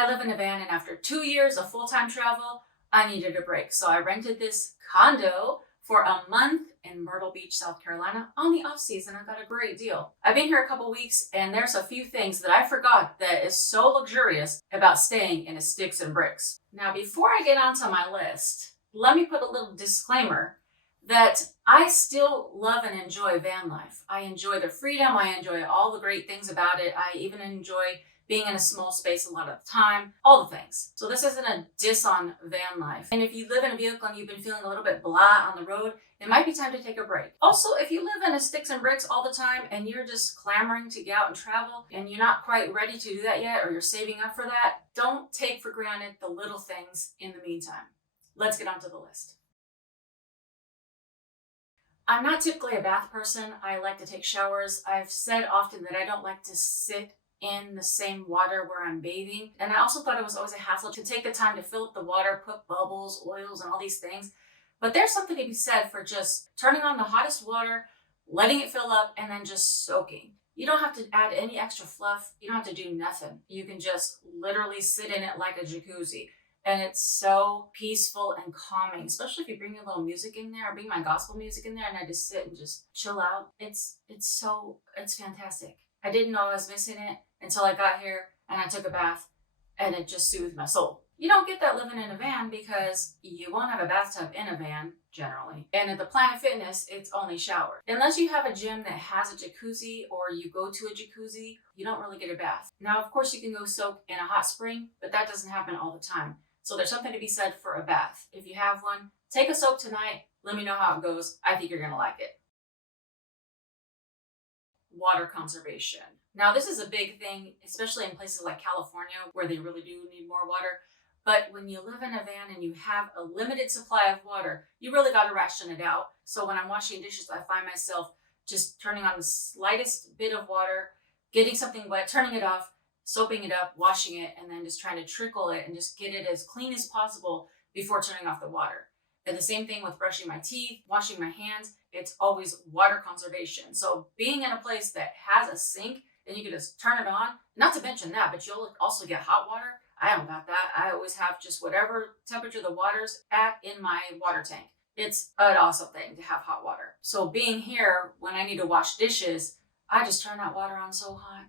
I live in a van, and after 2 years of full-time travel, I needed a break. So I rented this condo for a month in Myrtle Beach, South Carolina on the off season. I got a great deal. I've been here a couple weeks, and there's a few things that I forgot that is so luxurious about staying in a sticks and bricks. Now, before I get onto my list, let me put a little disclaimer that I still love and enjoy van life. I enjoy the freedom. I enjoy all the great things about it. I even enjoy being in a small space a lot of the time, all the things. So this isn't a diss on van life. And if you live in a vehicle and you've been feeling a little bit blah on the road, it might be time to take a break. Also, if you live in a sticks and bricks all the time and you're just clamoring to get out and travel and you're not quite ready to do that yet, or you're saving up for that, don't take for granted the little things in the meantime. Let's get onto the list. I'm not typically a bath person. I like to take showers. I've said often that I don't like to sit in the same water where I'm bathing. And I also thought it was always a hassle to take the time to fill up the water, put bubbles, oils, and all these things. But there's something to be said for just turning on the hottest water, letting it fill up, and then just soaking. You don't have to add any extra fluff. You don't have to do nothing. You can just literally sit in it like a jacuzzi. And it's so peaceful and calming, especially if you bring a little music in there. I bring my gospel music in there and I just sit and just chill out. It's fantastic. I didn't know I was missing it until I got here and I took a bath, and it just soothed my soul. You don't get that living in a van because you won't have a bathtub in a van generally. And at the Planet Fitness, it's only shower. Unless you have a gym that has a jacuzzi or you go to a jacuzzi, you don't really get a bath. Now, of course, you can go soak in a hot spring, but that doesn't happen all the time. So there's something to be said for a bath. If you have one, take a soak tonight. Let me know how it goes. I think you're going to like it. Water conservation. Now, this is a big thing, especially in places like California where they really do need more water. But when you live in a van and you have a limited supply of water, you really got to ration it out. So when I'm washing dishes, I find myself just turning on the slightest bit of water, getting something wet, turning it off, soaping it up, washing it, and then just trying to trickle it and just get it as clean as possible before turning off the water. And the same thing with brushing my teeth, washing my hands. It's always water conservation. So being in a place that has a sink and you can just turn it on, not to mention that, but you'll also get hot water. I don't got that. I always have just whatever temperature the water's at in my water tank. It's an awesome thing to have hot water. So being here, when I need to wash dishes, I just turn that water on so hot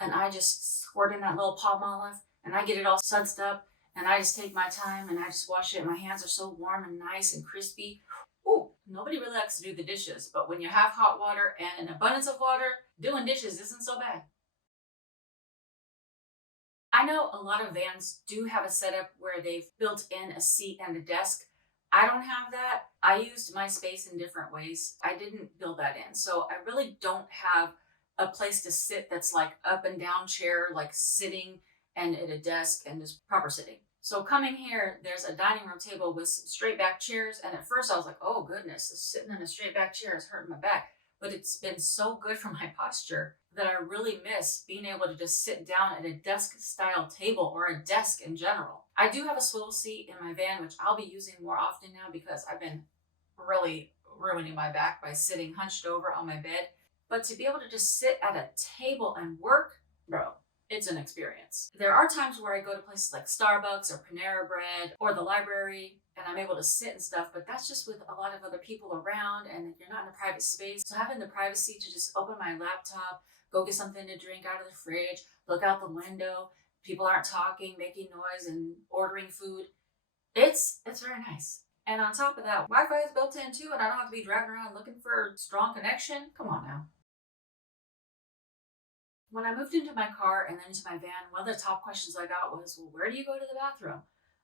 and I just squirt in that little palm olive and I get it all sudsed up and I just take my time and I just wash it. My hands are so warm and nice and crispy. Ooh, nobody really likes to do the dishes, but when you have hot water and an abundance of water, doing dishes isn't so bad. I know a lot of vans do have a setup where they've built in a seat and a desk. I don't have that. I used my space in different ways. I didn't build that in. So I really don't have a place to sit that's like up and down chair, like sitting and at a desk and just proper sitting. So coming here, there's a dining room table with some straight back chairs. And at first I was like, oh goodness, sitting in a straight back chair is hurting my back. But it's been so good for my posture that I really miss being able to just sit down at a desk-style table or a desk in general. I do have a swivel seat in my van, which I'll be using more often now because I've been really ruining my back by sitting hunched over on my bed. But to be able to just sit at a table and work, bro, it's an experience. There are times where I go to places like Starbucks or Panera Bread or the library and I'm able to sit and stuff, but that's just with a lot of other people around and you're not in a private space. So having the privacy to just open my laptop, go get something to drink out of the fridge, look out the window, people aren't talking, making noise and ordering food. It's very nice. And on top of that, Wi-Fi is built in too and I don't have to be driving around looking for strong connection. Come on now. When I moved into my car and then into my van, one of the top questions I got was, well, where do you go to the bathroom?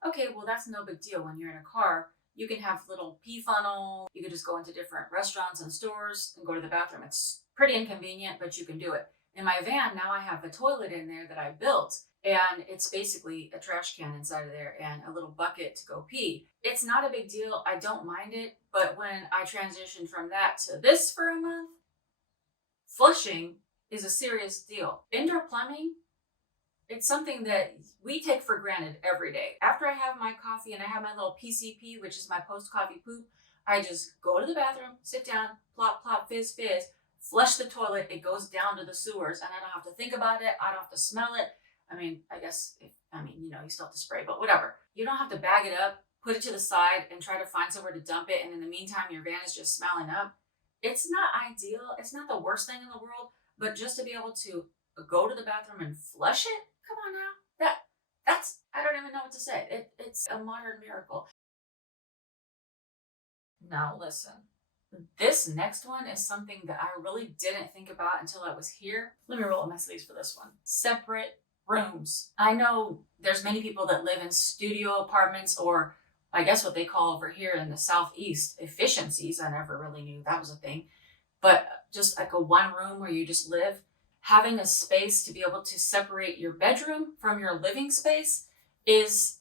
Okay, well, that's no big deal. When you're in a car, you can have little pee funnel. You can just go into different restaurants and stores and go to the bathroom. It's pretty inconvenient, but you can do it. In my van, now I have a toilet in there that I built, and it's basically a trash can inside of there and a little bucket to go pee. It's not a big deal. I don't mind it, but when I transitioned from that to this for a month, flushing is a serious deal. Indoor plumbing, it's something that we take for granted every day. After I have my coffee and I have my little PCP, which is my post-coffee poop, I just go to the bathroom, sit down, plop, plop, fizz, fizz, flush the toilet. It goes down to the sewers and I don't have to think about it. I don't have to smell it. I mean, I guess, you still have to spray, but whatever. You don't have to bag it up, put it to the side, and try to find somewhere to dump it. And in the meantime, your van is just smelling up. It's not ideal. It's not the worst thing in the world, but just to be able to go to the bathroom and flush it, come on now. That's I don't even know what to say. It's a modern miracle. Now listen. This next one is something that I really didn't think about until I was here. Let me roll up my sleeves for this one. Separate rooms. I know there's many people that live in studio apartments, or I guess what they call over here in the Southeast, efficiencies. I never really knew that was a thing. But just like a one room where you just live, having a space to be able to separate your bedroom from your living space is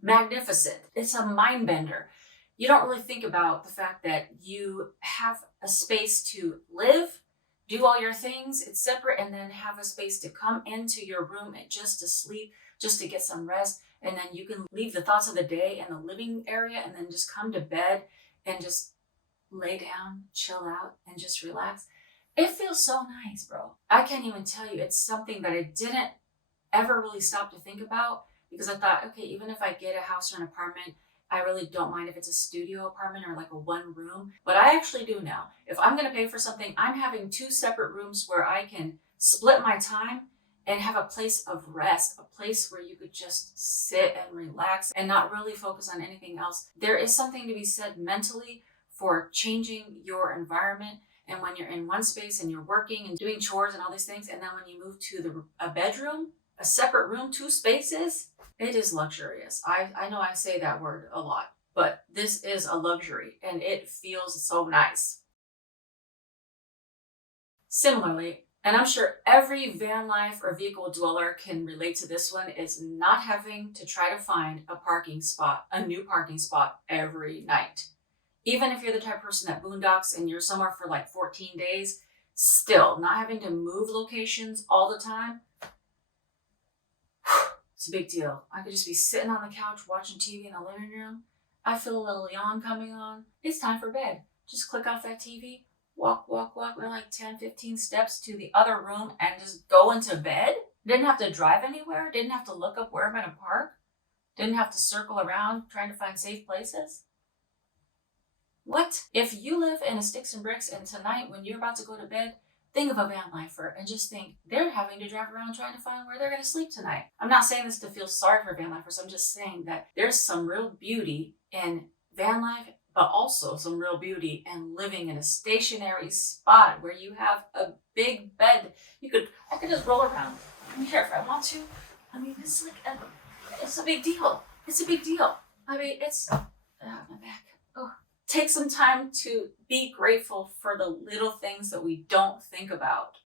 magnificent. It's a mind bender. You don't really think about the fact that you have a space to live, do all your things, it's separate, and then have a space to come into your room and just to sleep, just to get some rest. And then you can leave the thoughts of the day in the living area and then just come to bed and just lay down, chill out, and just relax. It feels so nice, bro. I can't even tell you. It's something that I didn't ever really stop to think about, because I thought, okay, even if I get a house or an apartment, I really don't mind if it's a studio apartment or like a one room, but I actually do now. If I'm going to pay for something, I'm having 2 separate rooms where I can split my time and have a place of rest, a place where you could just sit and relax and not really focus on anything else. There is something to be said mentally for changing your environment. And when you're in one space and you're working and doing chores and all these things, and then when you move to a bedroom, a separate room, 2 spaces, it is luxurious. I know I say that word a lot, but this is a luxury and it feels so nice. Similarly, and I'm sure every van life or vehicle dweller can relate to this one, is not having to try to find a new parking spot every night. Even if you're the type of person that boondocks and you're somewhere for like 14 days, still not having to move locations all the time, it's a big deal. I could just be sitting on the couch watching TV in the living room. I feel a little yawn coming on. It's time for bed. Just click off that TV, walk, we're like 10, 15 steps to the other room and just go into bed. Didn't have to drive anywhere. Didn't have to look up where I'm going to park. Didn't have to circle around trying to find safe places. What? If you live in a sticks and bricks and tonight when you're about to go to bed, think of a van lifer and just think they're having to drive around trying to find where they're going to sleep tonight. I'm not saying this to feel sorry for van lifers. I'm just saying that there's some real beauty in van life, but also some real beauty in living in a stationary spot where you have a big bed. I could just roll around here if I want to. I mean, it's a big deal. It's a big deal. I mean, my back. Oh. Take some time to be grateful for the little things that we don't think about.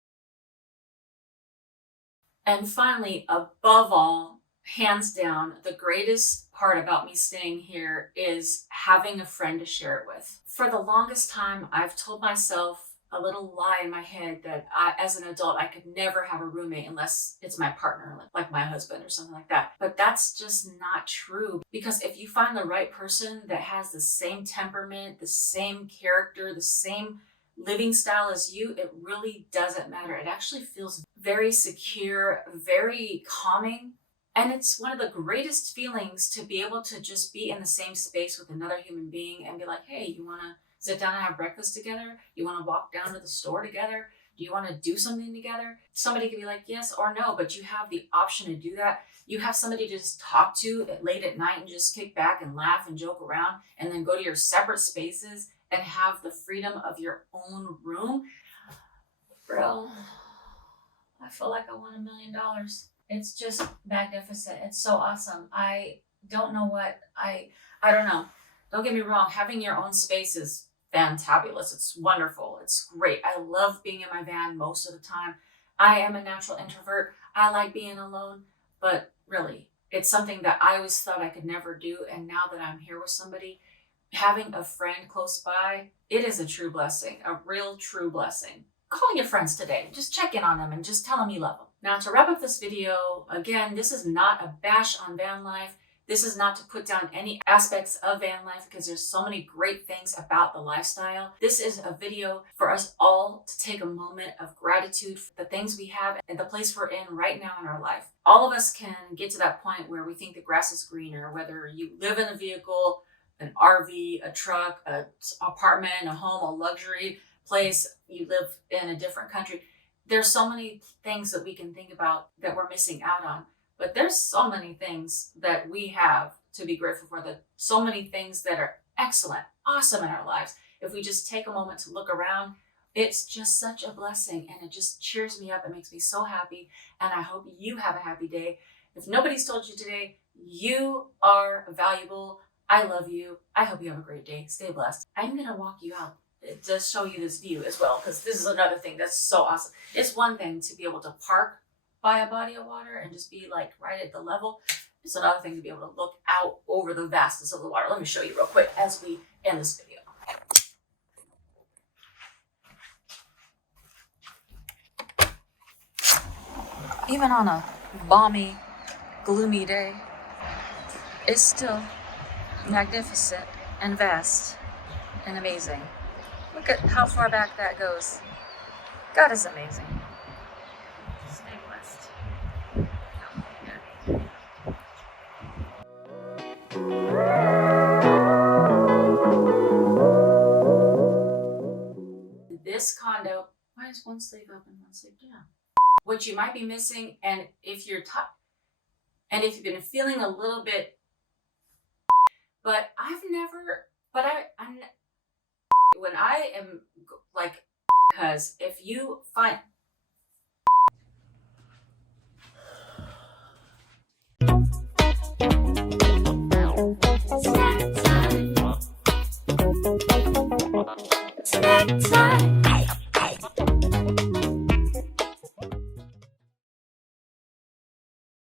And finally, above all, hands down, the greatest part about me staying here is having a friend to share it with. For the longest time, I've told myself a little lie in my head that as an adult, I could never have a roommate unless it's my partner, like my husband or something like that. But that's just not true, because if you find the right person that has the same temperament, the same character, the same living style as you, it really doesn't matter. It actually feels very secure, very calming. And it's one of the greatest feelings to be able to just be in the same space with another human being and be like, hey, you want to sit down and have breakfast together? You want to walk down to the store together? Do you want to do something together? Somebody could be like yes or no, but you have the option to do that. You have somebody to just talk to late at night and just kick back and laugh and joke around, and then go to your separate spaces and have the freedom of your own room. Bro, I feel like I won $1 million. It's just magnificent. It's so awesome. I don't know what I don't know. Don't get me wrong. Having your own space is fantabulous. It's wonderful. It's great. I love being in my van most of the time. I am a natural introvert. I like being alone, but really, it's something that I always thought I could never do. And now that I'm here with somebody, having a friend close by, it is a true blessing, a real true blessing. Call your friends today. Just check in on them and just tell them you love them. Now, to wrap up this video, again, this is not a bash on van life. This is not to put down any aspects of van life, because there's so many great things about the lifestyle. This is a video for us all to take a moment of gratitude for the things we have and the place we're in right now in our life. All of us can get to that point where we think the grass is greener, whether you live in a vehicle, an RV, a truck, an apartment, a home, a luxury place, you live in a different country. There's so many things that we can think about that we're missing out on. But there's so many things that we have to be grateful for, that so many things that are excellent, awesome in our lives. If we just take a moment to look around, it's just such a blessing, and it just cheers me up. It makes me so happy, and I hope you have a happy day. If nobody's told you today, you are valuable. I love you. I hope you have a great day. Stay blessed. I'm going to walk you out to show you this view as well, because this is another thing that's so awesome. It's one thing to be able to park by a body of water and just be like right at the level. It's another thing to be able to look out over the vastness of the water. Let me show you real quick as we end this video. Even on a balmy, gloomy day, it's still magnificent and vast and amazing. Look at how far back that goes. God is amazing. Stay blessed. This condo, why is one sleeve up and one sleeve down? What you might be missing, and if you've been feeling a little bit, but when I am like, because if you find